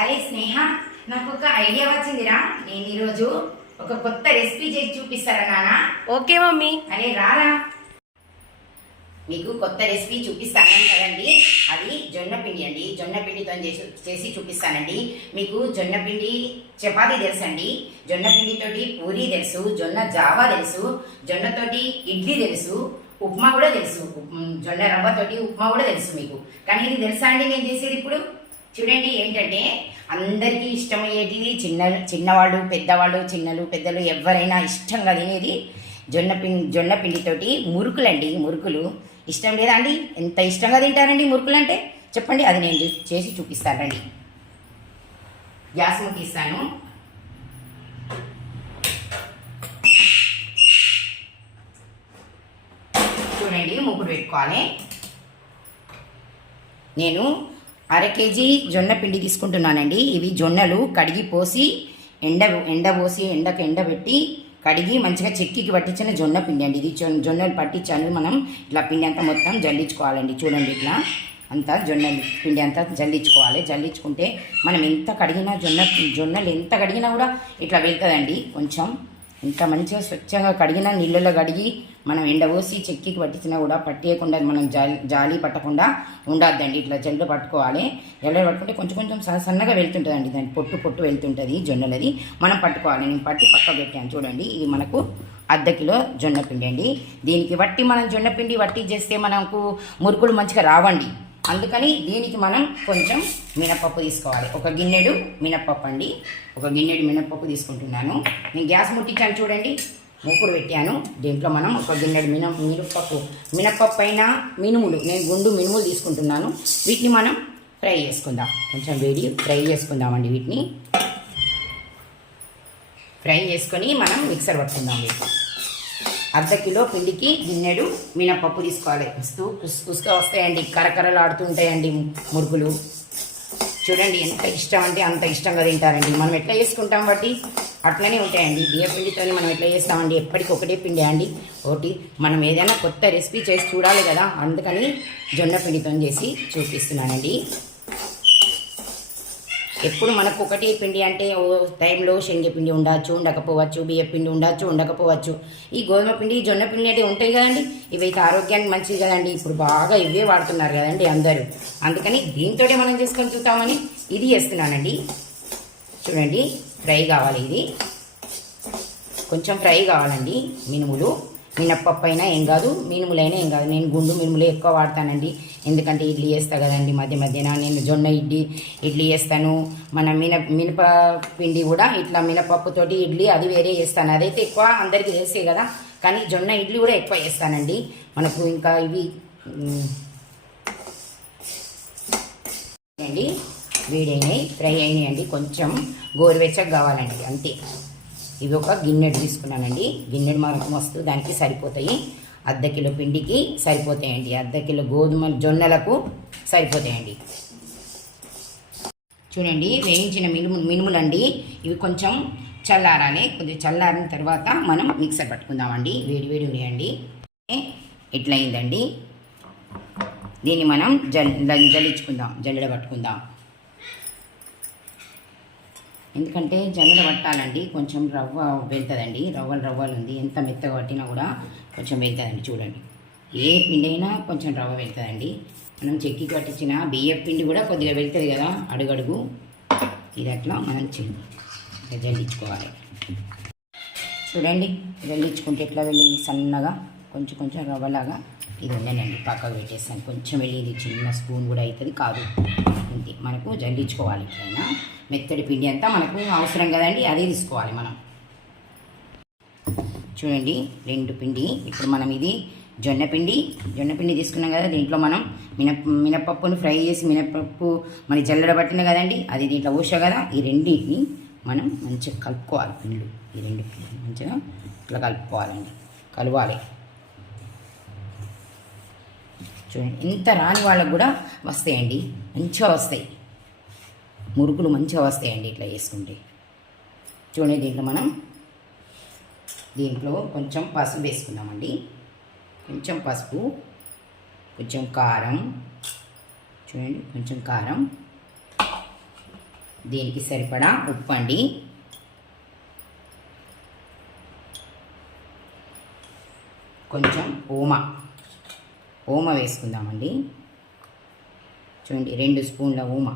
అరే స్నేహ, నాకు ఒక ఐడియా వచ్చిందిరా. నేను ఈరోజు ఒక కొత్త రెసిపీ చేసి చూపిస్తారా నాన్న? Okay mummy. అరే రారా, మీకు కొత్త రెసిపీ చూపిస్తాను కదండి. అది జొన్న పిండి అండి. జొన్న పిండితో చేసి చూపిస్తానండి. మీకు జొన్న పిండి చపాతీ తెలుసండి, జొన్న పిండితోటి పూరీ తెలుసు, జొన్న జావా తెలుసు, జొన్నతోటి ఇడ్లీ తెలుసు, ఉప్మా కూడా తెలుసు, జొన్న రవ్వతోటి ఉప్మా కూడా తెలుసు మీకు. కానీ ఇది తెలుసా అండి నేను చేసేది? ఇప్పుడు చూడండి, ఏంటంటే అందరికీ ఇష్టమయ్యేటిది, చిన్నవాళ్ళు పెద్దవాళ్ళు, చిన్నలు పెద్దలు ఎవరైనా ఇష్టంగా తినేది జొన్న పిండితోటి మురుకులండి. మురుకులు ఇష్టం లేదా అండి? ఎంత ఇష్టంగా తింటారండి మురుకులు అంటే చెప్పండి. అది నేను చేసి చూపిస్తానండి. గ్యాస్ ముట్టిస్తాను. చూడండి, మూకుడు పెట్టుకోవాలి. నేను అర కేజీ జొన్న పిండి తీసుకుంటున్నానండి. ఇవి జొన్నలు కడిగి పోసి ఎండబెట్టి కడిగి మంచిగా చెక్కికి పట్టించిన జొన్న పిండి అండి. ఇది జొన్నలు పట్టించాను. మనం ఇట్లా పిండి అంతా మొత్తం జల్లించుకోవాలండి. చూడండి, ఇట్లా అంతా జొన్నలు పిండి అంతా జల్లించుకోవాలి. జల్లించుకుంటే మనం ఎంత కడిగినా జొన్నలు ఎంత కడిగినా కూడా ఇట్లా వెళ్తుందండి. కొంచెం ఎంత మంచిగా స్వచ్ఛంగా కడిగినా నీళ్ళలో కడిగి మనం ఎండబోసి చెక్కికి పట్టించినా కూడా పట్టేయకుండా మనం జాలి పట్టకుండా ఉండద్దండి. ఇట్లా జల్లు పట్టుకోవాలి. జల్లు పట్టుకుంటే కొంచెం కొంచెం సన్నగా వెళ్తుంటుందండి. దాని పొట్టు వెళ్తుంటుంది జొన్నలది. మనం పట్టుకోవాలి. నేను పట్టి పక్క పెట్టాను. చూడండి, ఇది మనకు అర్ధ కిలో జొన్న పిండి అండి. దీనికి వట్టి మనం జొన్న పిండి వట్టి చేస్తే మనకు మురుకులు మంచిగా రావండి. అందుకని దీనికి మనం కొంచెం మినపప్పు తీసుకోవాలి. ఒక గిన్నెడు మినపప్పు అండి. ఒక గిన్నెడు మినపప్పు తీసుకుంటున్నాను. నేను గ్యాస్ ముట్టించాను. చూడండి, మూకుడు పెట్టాను. దీంట్లో మనం ఒక గిన్నెడు మినపప్పు అయినా మినుములు, నేను గుండు మినుములు తీసుకుంటున్నాను. వీటిని మనం ఫ్రై చేసుకుందాం. కొంచెం ఫ్రై చేసుకుందామండి. వీటిని ఫ్రై చేసుకొని మనం మిక్సర్ పట్టుకుందాం. వీటిని అర్ధ కిలో పిండికి గిన్నెడు మినపప్పు తీసుకోవాలి. కుసుగా వస్తాయండి, కరకరలు ఆడుతుంటాయండి మురుకులు. చూడండి, ఎంత ఇష్టం అంటే అంత ఇష్టంగా తింటారండి. మనం ఎట్లా చేసుకుంటాం బట్టి అట్లనే ఉంటాయండి. బియ్య పిండితో మనం ఎట్లా చేస్తామండి? ఎప్పటికి ఒకటే పిండి అండి. ఒకటి మనం ఏదైనా కొత్త రెసిపీ చేసి చూడాలి కదా, అందుకని జొన్న పిండితో చేసి చూపిస్తున్నానండి. ఎప్పుడు మనకు ఒకటి పిండి అంటే ఓ టైంలో శనగపిండి ఉండొచ్చు, ఉండకపోవచ్చు, బియ్య పిండి ఉండకపోవచ్చు. ఈ గోధుమ పిండి, జొన్న పిండి అంటే ఉంటాయి కదండి. ఇవైతే ఆరోగ్యానికి మంచిది కదండి. ఇప్పుడు బాగా ఇవే వాడుతున్నారు కదండి అందరూ. అందుకని దీంతో మనం చేసుకొని చూద్దామని ఇది చేస్తున్నానండి. చూడండి, ఫ్రై కావాలి. ఇది కొంచెం ఫ్రై కావాలండి. మినపప్పు అయినా ఏం కాదు, మినుములైనా ఏం కాదు. నేను గుండు మినుములే ఎక్కువ వాడతానండి. ఎందుకంటే ఇడ్లీ చేస్తా కదండి మధ్యన. నేను జొన్న ఇడ్లీ చేస్తాను. మన మినప పిండి కూడా ఇట్లా మినపప్పుతోటి ఇడ్లీ అది వేరే చేస్తాను. అదైతే ఎక్కువ అందరికీ తెలిసే కదా. కానీ జొన్న ఇడ్లీ కూడా ఎక్కువ చేస్తానండి. మనకు ఇంకా ఇవి అండి వేడైనాయి, ఫ్రై అయినాయండి. కొంచెం గోరువెచ్చగా కావాలండి, అంతే. ఇవి ఒక గిన్నెడు తీసుకున్నానండి. గిన్నెడు మనకు మస్తు దానికి సరిపోతాయి. అర్ధ కిలో పిండికి సరిపోతాయండి. అర్ధ కిలో జొన్నలకు సరిపోతాయండి. చూడండి, వేయించిన మినుములండి. ఇవి కొంచెం చల్లారాలి. కొద్దిగా చల్లారిన తర్వాత మనం మిక్సర్ పట్టుకుందామండి. వేడి ఉన్నాయండి. ఇట్లా అయిందండి. దీన్ని మనం జల్లెడ పట్టుకుందాం. ఎందుకంటే జల్లెడ పట్టాలండి. కొంచెం రవ్వ వెళ్తుందండి. రవ్వలు ఉంది. ఎంత మెత్తగా పట్టినా కూడా కొంచెం వెళ్తుందండి. చూడండి, ఏ పిండి అయినా కొంచెం రవ్వ వెళ్తుందండి. మనం చెక్కి పట్టించిన బియ్యం పిండి కూడా కొద్దిగా వెళ్తుంది కదా అడుగడుగు. ఇది అట్లా మనం జల్లించుకోవాలి. చూడండి, జల్లించుకుంటే ఎట్లా వెళ్ళింది సన్నగా, కొంచెం రవ్వలాగా. ఇది ఉండనండి, పక్కకు పెట్టేస్తాను. కొంచెం వెళ్ళింది, చిన్న స్పూన్ కూడా అవుతుంది కాదు. ఇంతే, మనకు జల్లించుకోవాలి. ఇట్లయినా మెత్తడి పిండి అంతా మనకు అవసరం కదండి, అదే తీసుకోవాలి మనం. చూడండి, 2 పిండి. ఇప్పుడు మనం ఇది జొన్న పిండి తీసుకున్నాం కదా. దీంట్లో మనం మినపప్పును ఫ్రై చేసి మినపప్పు మన జల్లెడ పట్టిన కదండి, అది దీంట్లో పోసా కదా. ఈ రెండింటిని మనం మంచిగా కలుపుకోవాలి. పిండ్లు ఈ 2 పిండి మంచిగా ఇట్లా కలవాలి. చూడండి, ఇంత రాని వాళ్ళకు కూడా వస్తాయండి, మంచిగా వస్తాయి మురుకులు, మంచిగా వస్తాయండి ఇట్లా చేసుకుంటే. చూడండి, దీంట్లో కొంచెం పసుపు వేసుకుందామండి. కొంచెం పసుపు, కొంచెం కారం. చూడండి, కొంచెం కారం, దీనికి సరిపడా ఉప్పు అండి. కొంచెం ఓమ వేసుకుందామండి. చూడండి 2 స్పూన్ల ఓమ.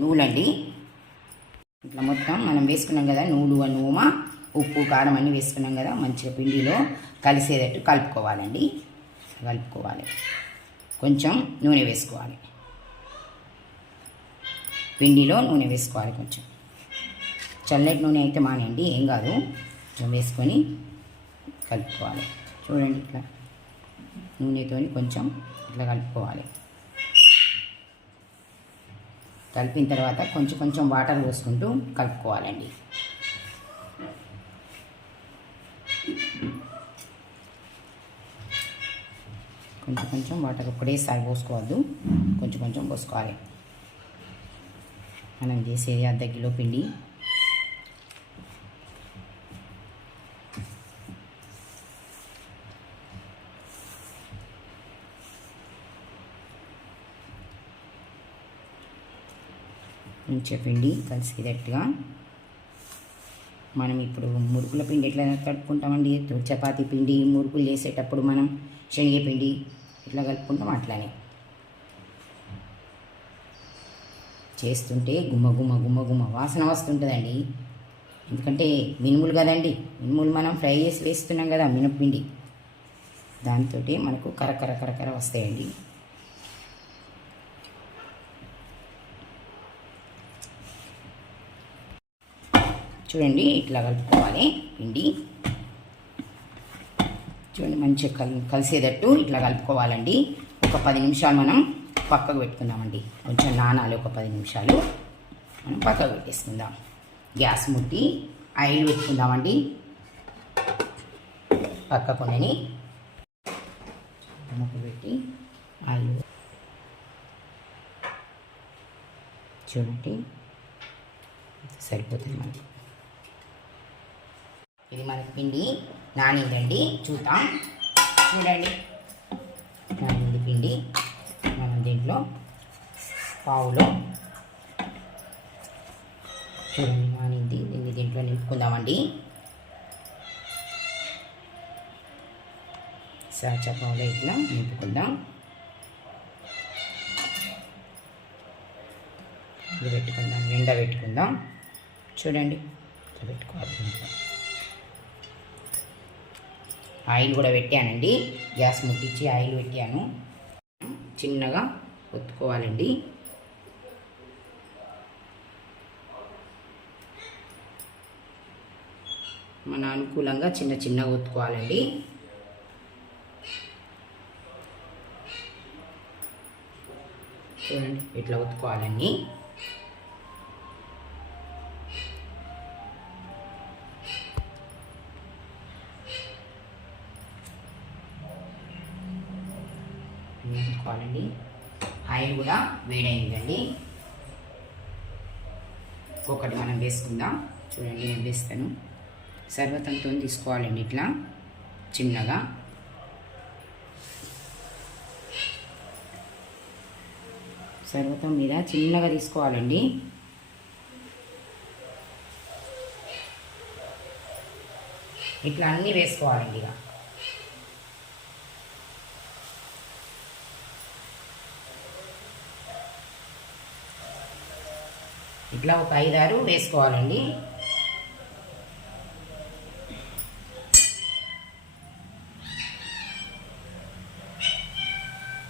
నూలండి. ఇట్లా మొత్తం మనం వేసుకున్నాం కదా, నూలు అని ఓమ, ఉప్పు కారం అన్నీ వేసుకున్నాం కదా, మంచిగా పిండిలో కలిసేటట్టు కలుపుకోవాలండి. కొంచెం నూనె వేసుకోవాలి. పిండిలో నూనె వేసుకోవాలి. కొంచెం చల్లటి నూనె అయితే మానేయండి, ఏం కాదు. కొంచెం వేసుకొని కలుపుకోవాలి. చూడండి ఇట్లా నూనెతో కొంచెం ఇట్లా కలుపుకోవాలి. కలిపిన తర్వాత కొంచెం వాటర్ పోసుకుంటూ కలుపుకోవాలండి. కొంచెం వాటర్ ఒకటేసారి పోసుకోవద్దు, కొంచెం పోసుకోవాలి. మనం చేసేది అర్ధ కిలో పిండి. మంచిగా పిండి కలిసేటట్టుగా మనం ఇప్పుడు మురుకుల పిండి ఎట్లా కలుపుకుంటామండి, చపాతీ పిండి మురుకులు చేసేటప్పుడు మనం శనగపిండి ఇట్లా కలుపుకుంటాం, అట్లానే చేస్తుంటే గుమ్మ వాసన వస్తుంటుందండి. ఎందుకంటే మినుములు కదండి, మినుములు మనం ఫ్రై చేసి వేస్తున్నాం కదా మినప్పిండి, దాంతో మనకు కరకర వస్తాయండి. చూడండి ఇట్లా కలుపుకోవాలి పిండి. చూడండి మంచిగా కలిసేటట్టు ఇట్లా కలుపుకోవాలండి. ఒక 10 నిమిషాలు మనం పక్కకు పెట్టుకుందామండి. కొంచెం నానాలి, ఒక 10 నిమిషాలు మనం పక్కకు పెట్టేసుకుందాం. గ్యాస్ ముట్టి ఆయిల్ పెట్టుకుందామండి. పక్కకొని ముక్కు పెట్టి ఆయిల్ చూడండి సరిపోతుంది మనకి. ఇది మనకి పిండి నానిందండి, చూద్దాం. చూడండి నానింది పిండి. మనం దీంట్లో పావులో చూడండి నానింది, దీంట్లో నింపుకుందామండి. సాచా పావులో ఇట్లా నింపుకుందాం. ఇది పెట్టుకుందాం, నిండా పెట్టుకుందాం. చూడండి ఇట్లా పెట్టుకోవాలి. దీంట్లో ఆయిల్ కూడా పెట్టానండి, గ్యాస్ ముట్టించి ఆయిల్ పెట్టాను. చిన్నగా ఒత్తుకోవాలండి. మన అనుకూలంగా చిన్నగా ఒత్తుకోవాలండి. చూడండి ఇట్లా ఒత్తుకోవాలండి. వేసుకోవాలండి. ఆయిల్ కూడా వేడైందండి. ఒకటి మనం వేసుకుందాం. చూడండి నేను వేస్తాను. సర్వతంతో తీసుకోవాలండి ఇట్లా చిన్నగా. సర్వతం మీద చిన్నగా తీసుకోవాలండి. ఇట్లా అన్నీ వేసుకోవాలండి. ఇక ఇట్లా ఒక 5-6 వేసుకోవాలండి.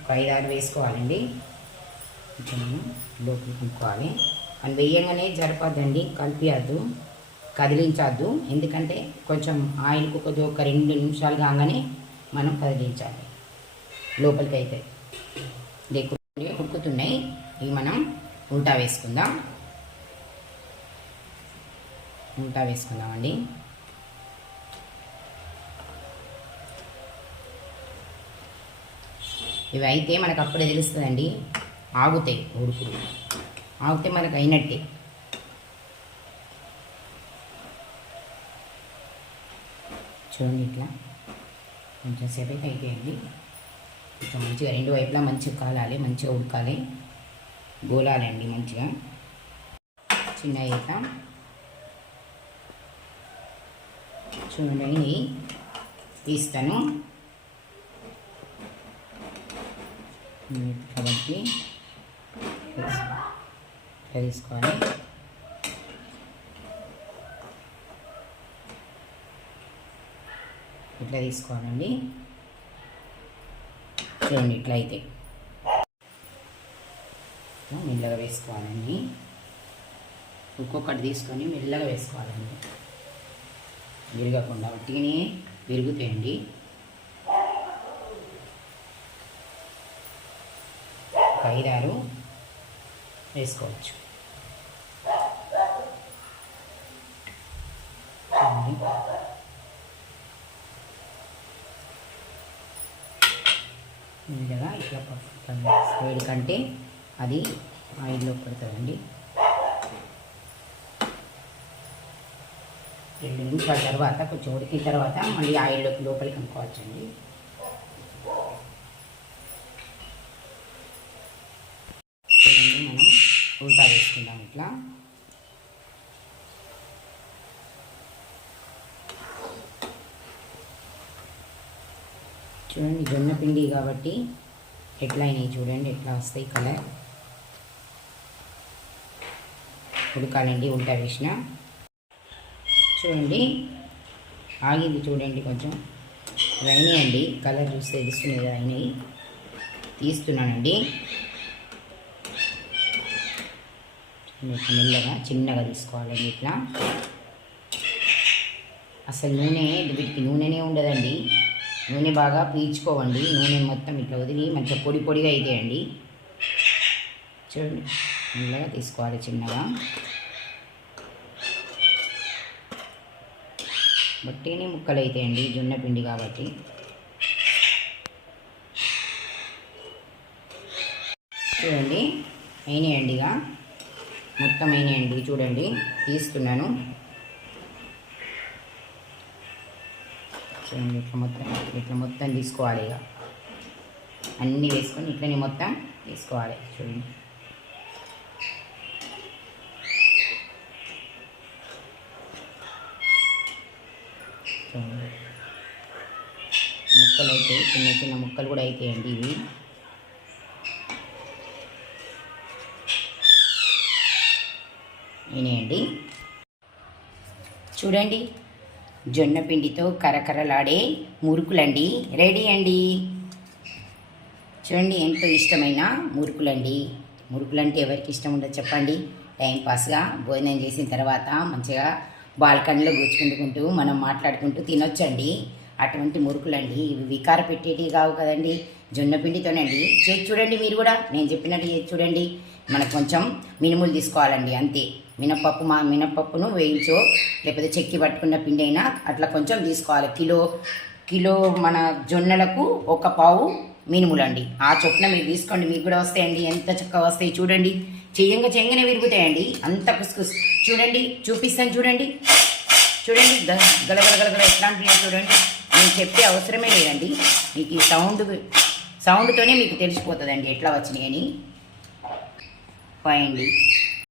ఒక 5-6 వేసుకోవాలండి. కొంచెం లోపలికి తిప్పుకోవాలి. అని వేయంగానే జరపద్దండి, కలిపియద్దు, కదిలించద్దు. ఎందుకంటే కొంచెం ఆయిల్కి ఒక 2 నిమిషాలు కాగానే మనం కదిలించాలి. లోపలికి అయితే లేకపోతే ఉడుకుతున్నాయి. ఇవి మనం ఉల్టా వేసుకుందామండి. ఇవి అయితే మనకు అప్పుడే తెలుస్తుందండి, ఆగుతాయి. ఉడుకుడు ఆగితే మనకు అయినట్టే. చూడండి ఇట్లా కొంచెం సేపు అయితే అయిపోయింది. కొంచెం మంచిగా రెండు వైపులా మంచిగా కాలాలి, మంచిగా ఉడకాలి, గోలాలండి మంచిగా. చిన్న ఈత చూడండి తీస్తాను కాబట్టి తీసుకోవాలి. ఇట్లా తీసుకోవాలండి. చూడండి ఇట్లా అయితే మెల్లగా వేసుకోవాలండి. ఒక్కొక్కటి తీసుకొని మెల్లగా వేసుకోవాలండి, విరగకుండా. వట్టిగానే విరుగుతాయండి. ఒక 5-6 వేసుకోవచ్చు. మెల్లగా ఇట్లా స్పీడ్ కంటే అది ఆయిల్లో పడుతుందండి. 2 నిమిషాల తర్వాత కొంచెం ఉడికిన తర్వాత మళ్ళీ ఆయిల్లోకి లోపలికి అనుకోవచ్చండి. చూడండి మనం ఉల్టా వేసుకుందాం ఇట్లా. చూడండి జొన్న పిండి కాబట్టి ఎట్లా అయినాయి చూడండి, ఎట్లా వస్తాయి కలర్. ఉడకాలండి ఉల్టా వేసిన. చూడండి ఆగింది చూడండి, కొంచెం అయినాయండి. కలర్ చూస్తే తెలుస్తుంది అయినాయి. తీస్తున్నానండి మెల్లగా, చిన్నగా తీసుకోవాలండి ఇట్లా. అసలు నూనె వీటికి నూనెనే ఉండదండి. నూనె బాగా పీల్చుకోవండి. నూనె మొత్తం ఇట్లా వదిలి మంచిగా పొడి పొడిగా అయితాయండి. చూడండి మెల్లగా తీసుకోవాలి చిన్నగా. బట్టినే ముక్కలు అవుతాయండి జొన్న పిండి కాబట్టి. చూడండి అయినాయండి, ఇక మొత్తం అయినాయండి. చూడండి తీస్తున్నాను. చూడండి ఇట్లా మొత్తం తీసుకోవాలి. ఇక అన్నీ వేసుకొని ఇట్లనే మొత్తం తీసుకోవాలి. చూడండి ముక్కలు అయితే చిన్న చిన్న ముక్కలు కూడా అవుతాయండి ఇవి. అయినాయండి. చూడండి జొన్న పిండితో కరకరలాడే మురుకులండి రెడీ అండి. చూడండి ఎంతో ఇష్టమైన మురుకులండి. మురుకులంటే ఎవరికి ఇష్టం ఉండదు చెప్పండి. టైంపాస్గా భోజనం చేసిన తర్వాత మంచిగా బాల్కనీలో కూర్చుకుంటూ మనం మాట్లాడుకుంటూ తినొచ్చండి. అటువంటి మురుకులండి. ఇవి వికార పెట్టేటివి కావు కదండి, జొన్న పిండితోనండి. చేసి చూడండి మీరు కూడా, నేను చెప్పినట్టు చేసి చూడండి. మనకు కొంచెం మినుములు తీసుకోవాలండి అంతే. మినపప్పును వేయించో లేకపోతే చెక్కి పట్టుకున్న పిండి అయినా అట్లా కొంచెం తీసుకోవాలి. కిలో మన జొన్నలకు 1 పావు మినుములండి. ఆ చొప్పున మీరు తీసుకోండి, మీకు కూడా వస్తాయండి. ఎంత చక్కగా వస్తాయి చూడండి. చెయ్యంగానే విరుగుతాయండి, అంత కుసుకుసు. చూడండి చూపిస్తాను చూడండి. చూడండి గలగలగలగల ఎట్లాంటివి చూడండి. నేను చెప్పే అవసరమే లేదండి, మీకు ఈ సౌండ్తోనే మీకు తెలిసిపోతుందండి ఎట్లా వచ్చినాయని. పోయండి.